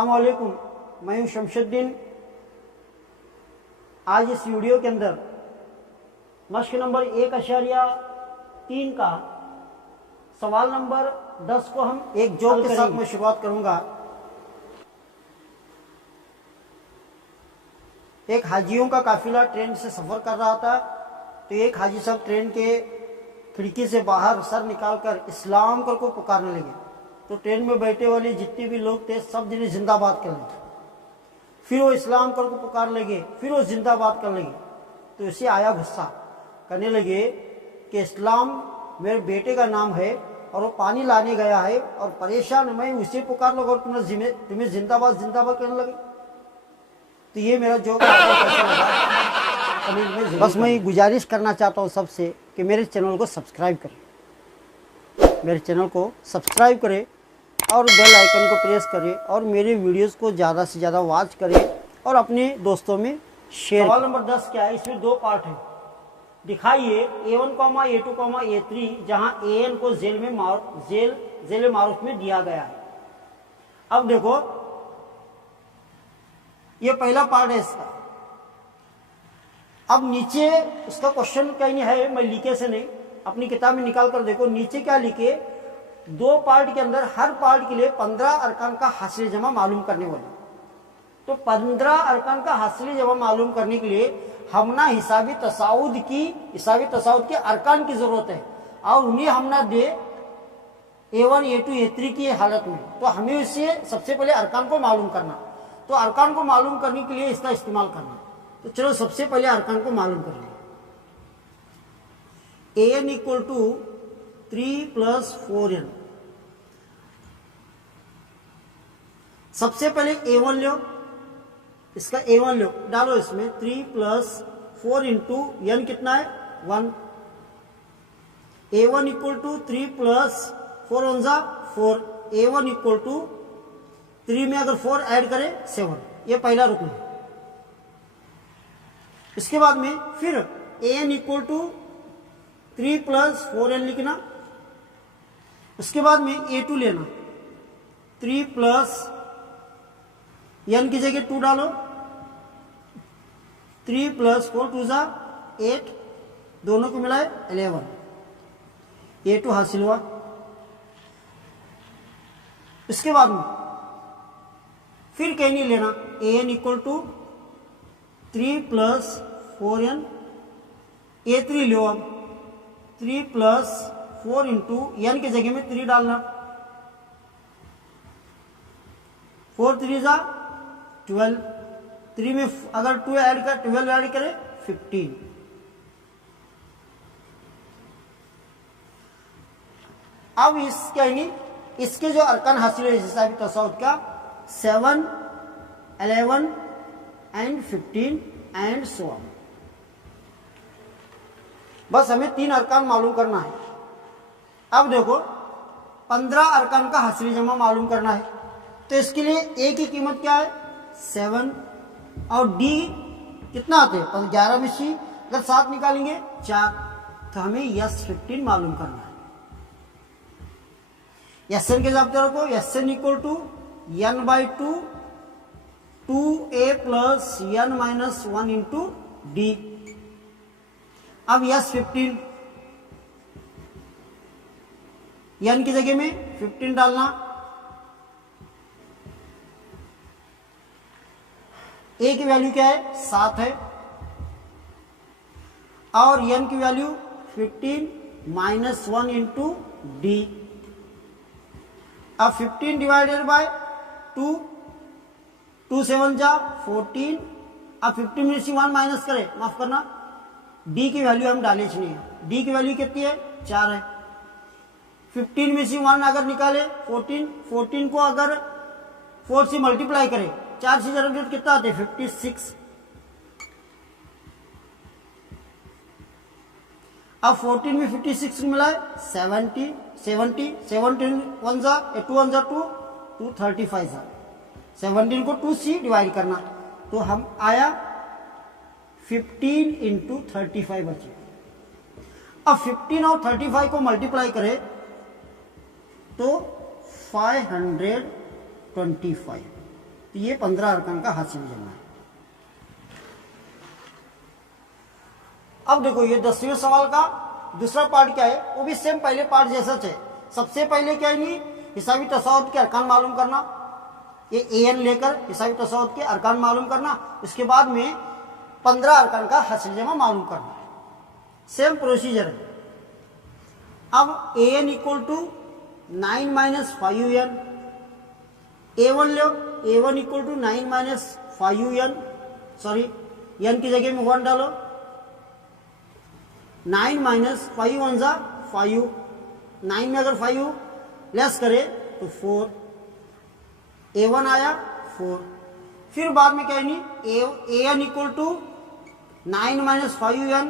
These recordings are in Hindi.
अस्सलाम वालेकुम, मैं हूं शमशुद्दीन। आज इस वीडियो के अंदर मश्क नंबर 1.3 का सवाल नंबर 10 को हम एक जोक के साथ मैं शुरुआत करूंगा। एक हाजियों का काफिला ट्रेन से सफर कर रहा था, तो एक हाजी साहब ट्रेन के खिड़की से बाहर सर निकालकर इस्लाम कर को पुकारने लगे। तो ट्रेन में बैठे वाले जितने भी लोग थे सब जिन्हें जिंदाबाद कर लगे। फिर वो इस्लाम कर को पुकार लगे, फिर वो जिंदाबाद कर लगे। तो इसे आया गुस्सा, कहने लगे कि इस्लाम मेरे बेटे का नाम है और वो पानी लाने गया है और परेशान मैं उसे पुकार लगा और तुम्हें जिंदाबाद जिंदाबाद करने लगे। तो ये मेरा जोक बस मैं गुजारिश करना चाहता हूँ सबसे कि मेरे चैनल को सब्सक्राइब करें, मेरे चैनल को सब्सक्राइब करें और बेल आइकन को प्रेस करें और मेरे वीडियोस को ज़्यादा से ज़्यादा वॉच करें और अपने दोस्तों में शेयर। सवाल नंबर 10 क्या है? इसमें दो पार्ट है। दिखाइए A1, A2, A3 जहां AN को जेल मारूफ में दिया गया है। अब देखो ये पहला पार्ट है इसका। अब नीचे उसका क्वेश्चन कहीं नहीं है, मैं लिखे से नहीं, अपनी किताब में निकाल कर देखो नीचे क्या लिखे। दो पार्ट के अंदर हर पार्ट के लिए 15 अरकान का हासिल जमा मालूम करने वाले। तो 15 अरकान का हासिल जमा मालूम करने के लिए हमना हिसाबी तसाउद के अरकान की जरूरत है और उन्हें हमना दे A1, A2, A3 की हालत में। तो हमें इससे सबसे पहले अरकान को मालूम करना। तो अरकान को मालूम करने के लिए इसका इस्तेमाल करना। तो चलो सबसे पहले अरकान को मालूम कर लें। AN equal to 3 + 4n। सबसे पहले A1 लो, इसका A1 लो, डालो इसमें 3 + 4 × n कितना है 1। A1 equal to 3 + 4 1 4। A1 equal to 3 में अगर 4 ऐड करें 7। ये पहला रुकन है। इसके बाद में फिर AN इक्वल टू 3 + 4n लिखना। उसके बाद में A2 लेना, 3 + n की जगह 2 डालो, 3 + 4 2 8, दोनों को मिलाए 11। A2 हासिल हुआ। इसके बाद में फिर कहीं नहीं लेना, AN equal to 3 + 4n। A3 लो, अब 3 + 4 × n की जगह में 3 डालना, 4 3 12। 3 में अगर 12 ऐड करें 15। अब इसके जो अरकान हासिल है हिसाबी तसाउद का 7, 11 and 15 and so on। बस हमें 3 अरकान मालूम करना है। अब देखो 15 अरकान का हासिल जमा मालूम करना है। तो इसके लिए A की कीमत क्या है 7 और D कितना आते हैं 11 में C, अगर 7 निकालेंगे 4। तो हमें S15 मालूम करना है। SN के जवाब रखो, SN equal to n/2 2A + n - 1 × D। अब S15 n की जगह में 15 डालना, A की वैल्यू क्या है 7 है और n की वैल्यू 15 - 1 × D। अब 15 डिवाइडेड बाय 2, 2 7 14। अब 15 में से 1 माइनस करें, माफ करना, D की वैल्यू हम डाले नहीं है। D की वैल्यू कितनी है 4 है। 15 में से 1 अगर निकाले 14 को अगर 4 से मल्टीप्लाई करें, 4 से जनरेट कितना आते 56। अब 14 में 56 मिलाए 70 17 17 1 2 1 2 2 35 17 को 2 से डिवाइड करना। तो हम आया 15 × 35 बचे। अब 15 और 35 को मल्टीप्लाई करें तो 525। तो ये 15 अरकान का हासिल जमा है। अब देखो ये 10वें सवाल का दूसरा पार्ट क्या है, वो भी सेम पहले पार्ट जैसा है। सबसे पहले क्या है, हिसाबी तसाउद के अरकान मालूम करना, ये एन लेकर हिसाबी तसाउद के अरकान मालूम करना, उसके बाद में 15 अरकान का हासिल जमा मालूम करना, सेम प्रोसीजर है। अब n equal to 9 minus 5un, A1 लो, A1 equal to 9 minus 5un, sorry n की जगह में 1 डालो, 9 माइनस 5 1 जा 5, 9 में अगर 5 लेस करे तो 4, A1 आया 4। फिर बाद में क्या है नहीं, an equal to 9 minus 5n,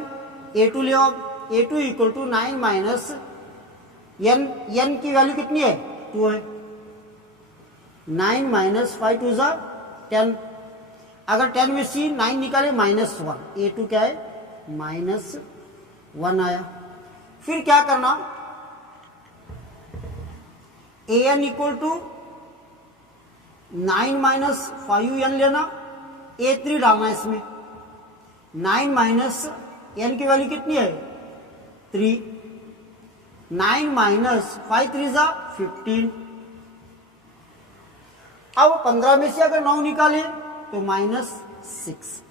A2 ले आओ, A2 equal to 9 minus n की वैल्यू कितनी है 2 है, 9 माइनस 5 2 जा 10, अगर 10 में से 9 निकाले -1, A2 क्या है -1 आया। फिर क्या करना, an equal to 9 minus 5n लेना, A3 डालना इसमें, 9 माइनस n की वैल्यू कितनी है 3, 9 माइनस 5 3 जा 15। अब 15 में से अगर 9 निकाले तो -6।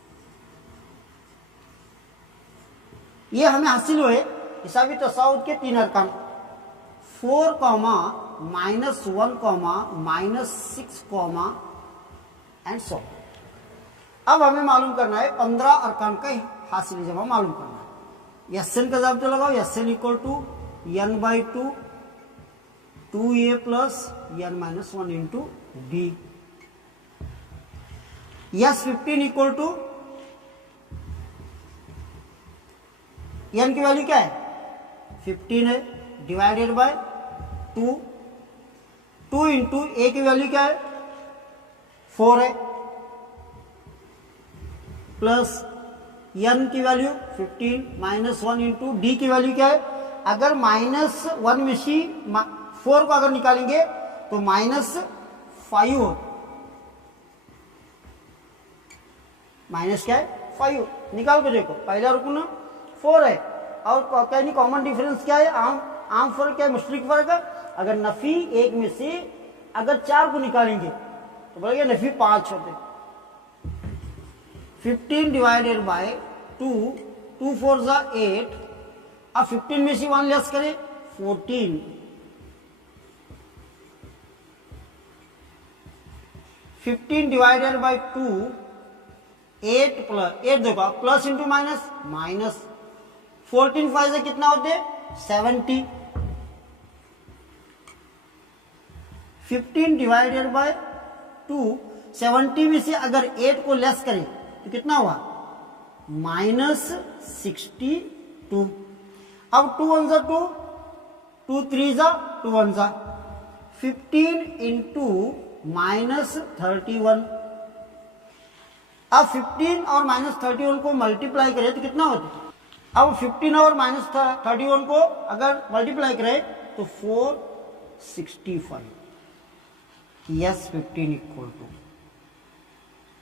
ये हमें हासिल हुए हिसाबी तसाउद के 3 अरकान, 4, -1, -6, एंड सो। अब हमें मालूम करना है 15 अरकान का हासिल जमा मालूम करना है। SN का जाब्ता लगाओ, SN equal to n/2 2a plus n-1 into d। S15 equal to n की वैल्यू क्या है 15 है, डिवाइडेड बाय 2, 2 इंटू a की वैल्यू क्या है 4 है, प्लस n की वैल्यू 15 -1 इंटू d की वैल्यू क्या है, अगर -1 में से 4 को अगर निकालेंगे तो -5 हो, माइनस क्या है 5, निकाल के देखो, पहला रुकना 4 है, और क्या नहीं कॉमन डिफरेंस क्या है, आम फर्क क्या है, मुश्तरक फर्क है। अगर नफी एक में से अगर 4 को निकालेंगे तो बोलेंगे नफी 5 होते। 15 डिवाइडेड बाय 2, 2 4 जा 8, अब 15 में से 1 लेस करें 14, 15 डिवाइडेड बाय 2, 8 प्लस 8 देखो प्लस इंटू माइनस, 14 5 से कितना होते 70, 15 डिवाइडेड बाय 2, 70 में से अगर 8 को लेस करें तो कितना हुआ -62। अब 2 1 जा 2, 2 3 जा 2 1 जा 15 इंटू -31। अब 15 और -31 को मल्टीप्लाई करें तो कितना होता है, अब 15 और -31 को अगर मल्टीप्लाई करें तो 465। S15 इक्वल टू,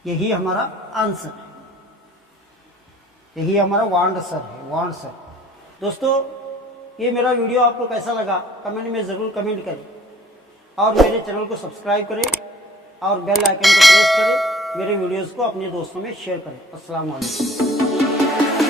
यही हमारा आंसर है, यही हमारा आंसर है। दोस्तों ये मेरा वीडियो आपको कैसा लगा कमेंट में ज़रूर कमेंट करें, और मेरे चैनल को सब्सक्राइब करें और बेल आइकन को प्रेस करें, मेरे वीडियोस को अपने दोस्तों में शेयर करें। अस्सलाम वालेकुम।